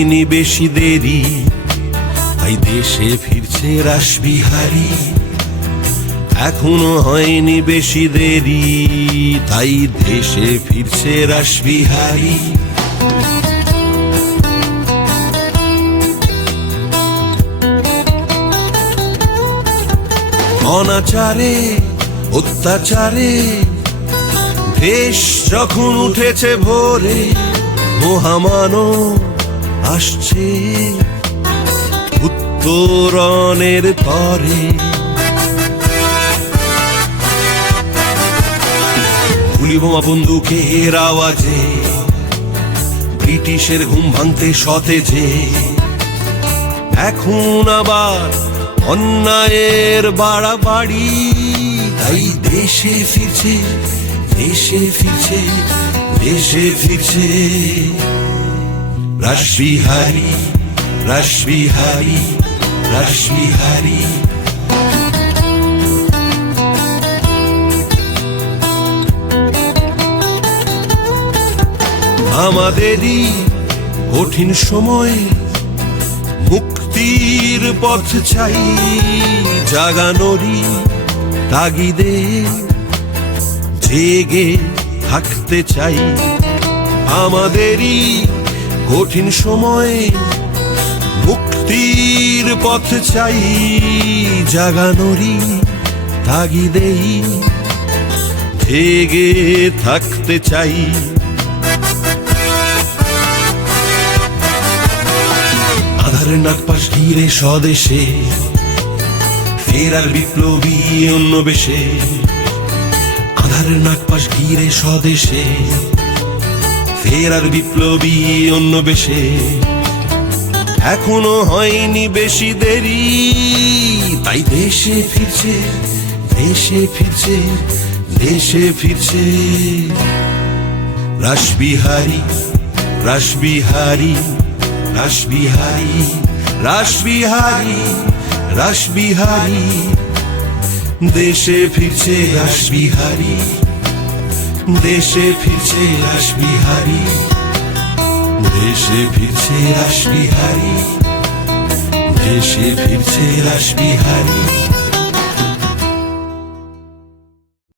হয়নি বেশি দেরি, তাই দেশে ফিরছে রাসবিহারী। এখনো হয়নি বেশি দেরি, তাই দেশে ফিরছে রাসবিহারী। অনাচারে অত্যাচারে দেশ যখন উঠেছে ভোরে, মহামানব আসছে উত্তরণের তরে। গুলি বোমা বন্দুকের আওয়াজে ব্রিটিশের ঘুম ভাঙতে সতেজে, এখন আবার অন্যায়ের বাড়াবাড়ি। তাই দেশে ফিরছে, দেশে ফিরছে, দেশে ফিরছে রাসবিহারী, রাসবিহারী, রাসবিহারী। আমাদেরই কঠিন সময় মুক্তির পথ চাই, জাগানোরই তাগিদে জেগে থাকতে চাই। আমাদেরই কঠিন সময় মুক্তির পথ চাই, জাগানোরই তাগিদেই জেগে থাকতে চাই। আধারের নাগপাশ ঘিরে স্বদেশে ফেরার বিপ্লবী অন্য বেশে। আধারের নাগপাশ ঘিরে স্বদেশে ফেরার বিপ্লবী অন্য বেশে। এখনো হয়নি বেশি দেরি, তাই দেশে ফিরছে, দেশে ফিরছে, দেশে ফিরছে রাসবিহারী, রাসবিহারী, রাসবিহারী, রাসবিহারী, রাসবিহারী। দেশে ফিরছে রাসবিহারী, দেশে ফিরছে রাসবিহারী, দেশে ফিরছে রাসবিহারী, দেশে ফিরছে রাসবিহারী।